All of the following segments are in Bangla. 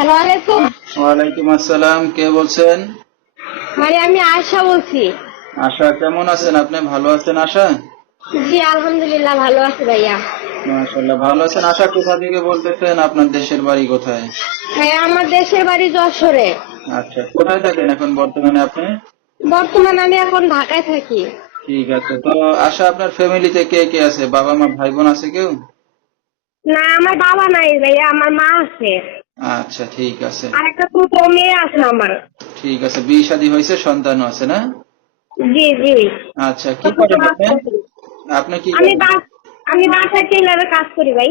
হ্যালো আলাইকুম। ওয়ালাইকুম আসসালাম কে বলছেন? মানে আমি আয়শা বলছি। আশা কেমন আছেন? আপনি ভালো আছেন আশা? জি আলহামদুলিল্লাহ ভালো আছি ভাইয়া। মাশাল্লাহ ভালো আছেন? আশা কোথা থেকে বলতেছেন? আপনার দেশের বাড়ি কোথায়? হ্যাঁ আমার দেশের বাড়ি যশোরে। আচ্ছা কোথায় থাকেন এখন বর্তমানে আপনি? বর্তমানে আমি এখন ঢাকায় থাকি। ঠিক আছে তো আশা আপনার ফ্যামিলিতে কে কে আছে? বাবা মা ভাই বোন আছে কেউ? না আমার বাবা নাই ভাইয়া আমার মা আছে। আচ্ছা ঠিক আছে। আর একটা ছোট মেয়ে আছে আমার। ঠিক আছে বিয়ে শাদী হয়েছে সন্তানও আছে না? জি জি। আচ্ছা কি করেন আপনি? কি আমি আমি বাসায় টেলারে কাজ করি ভাই।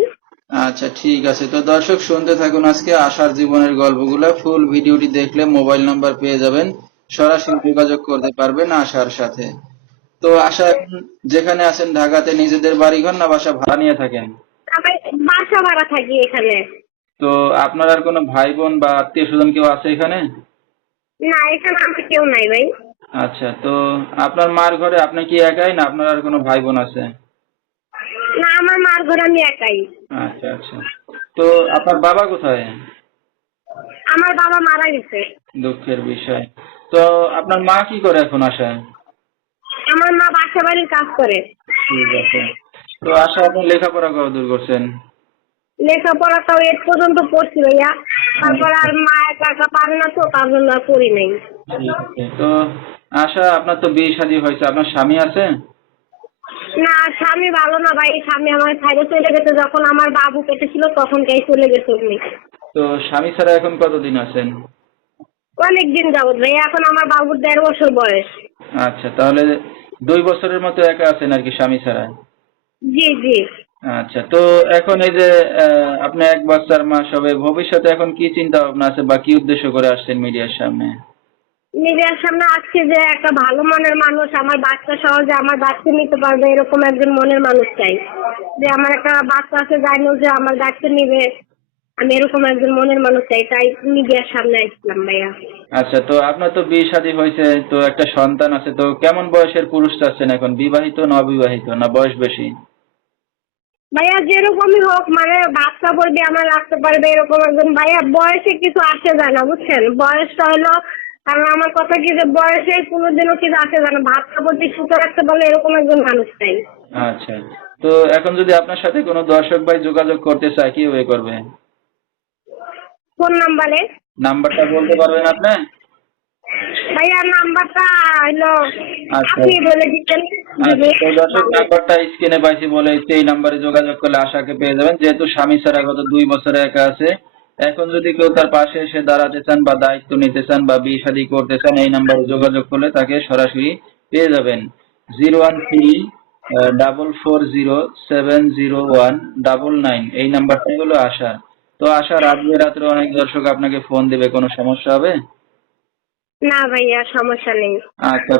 আচ্ছা ঠিক আছে। তো দর্শক শুনতে থাকুন আজকে আশার জীবনের গল্পগুলো। ফুল ভিডিওটি দেখলে মোবাইল নাম্বার পেয়ে যাবেন। সরাসরি যোগাযোগ করতে পারবেন আশার সাথে। তো আশা যেখানে আছেন ঢাকাতে নিজেদের বাড়িঘর না বাসা ভাড়া নিয়ে থাকেন? বাসা ভাড়া থাকি এখানে। তো আপনার আর কোনো ভাই বোন বা আত্মীয় স্বজন কেউ আছে এখানে? না এখানে আমার কেউ নাই ভাই। আচ্ছা তো আপনার মার ঘরে আপনি কি একাই না আপনার আর কোনো ভাই বোন আছে? না আমার মার ঘরে আমি একাই। আচ্ছা আচ্ছা। তো আপনার বাবা কোথায়? আমার বাবা মারা গেছে। দুঃখের বিষয়। তো আপনার মা কি করে এখন আশা আমার মা বাসা বাড়ির কাজ করে। ঠিক আছে। তো আশা আপনি লেখাপড়া কত দূর করছেন? লেখাপড়া তাও এর পর্যন্ত পড়ছি ভাইয়া। তারপর আর মা একা একা পারে না তো তার জন্য আর করি নাই। তো আশা আপনার তো বিয়ে শাদী হয়েছে। আপনার স্বামী আছে? না স্বামী ভালো না ভাই। স্বামী আমার ছাইড়ে চলে গেছে। যখন আমার বাবু পেটে ছিল তখন কে চলে গেছে উনি। তো স্বামী ছাড়া এখন কতদিন আছেন? অনেক দিন যাবত ভাই। এখন আমার বাবুর দেড় বছর বয়স। আচ্ছা তাহলে দুই বছরের মতো একা আছেন আর কি স্বামী ছাড়া? জি জি। আচ্ছা তো এখন এই যে আপনি এক বাচ্চার মা সবে ভবিষ্যতে এখন কি চিন্তা ভাবনা আছে বা কি উদ্দেশ্য করে আসছেন মিডিয়ার সামনে? মিডিয়ার সামনে আসছে যে একটা ভালো মনের মানুষ আমার বাচ্চা সহজে আমার বাচ্চা নিতে পারবে এরকম একজন মনের মানুষ চাই। যে আমার একটা বাচ্চা আছে জানো যে আমার দায়িত্ব নিবে আমি এরকম একজন মনের মানুষ চাই তাই মিডিয়ার সামনে আসলাম ভাইয়া। আচ্ছা তো আপনার তো বিয়ে শাদী হয়েছে তো একটা সন্তান আছে তো কেমন বয়সের পুরুষ চাচ্ছেন এখন? বিবাহিত না অবিবাহিত না বয়স বেশি? ভাইয়া যেরকমই হোক মানে বাচ্চা পড়বে আমার রাখতে পারবে এরকম একজন। ভাইয়া বয়সে কিছু আসে যায় না বুঝছেন? বয়সটা হলো কারণ আমার কথা কি যে বয়সে কোনোদিনও কিছু আসে যায় না। বাচ্চা পড়তে সুস্থ রাখতে পারলে এরকম একজন মানুষ চাই আচ্ছা। তো এখন যদি আপনার সাথে কোনো দর্শক ভাই যোগাযোগ করতে চায় কীভাবে করবে? ফোন নাম্বারে? নাম্বারটা বলতে পারবেন আপনি? ভাইয়া নাম্বারটা হলো আচ্ছা। আপনি বলে দিতেন আচ্ছা তো দর্শক নাম্বারটা স্ক্রিনে পাইছি বলে এই নাম্বারে যোগাযোগ করলে আশাকে পেয়ে যাবেন। যেহেতু স্বামী ছাড়া গত দুই বছরে একা আছে এখন যদি কেউ তার পাশে এসে দাঁড়াতে চান বা দায়িত্ব নিতে চান বা বিয়ে শাদী করতে চান এই নাম্বারে যোগাযোগ করলে তাকে সরাসরি পেয়ে যাবেন। Zero one three double four zero seven zero one double nine. এই নাম্বারটাই হলো আশা। তো আশা রাত রাত্রে অনেক দর্শক আপনাকে ফোন দেবে কোনো সমস্যা হবে? না ভাইয়া সমস্যা নেই। আচ্ছা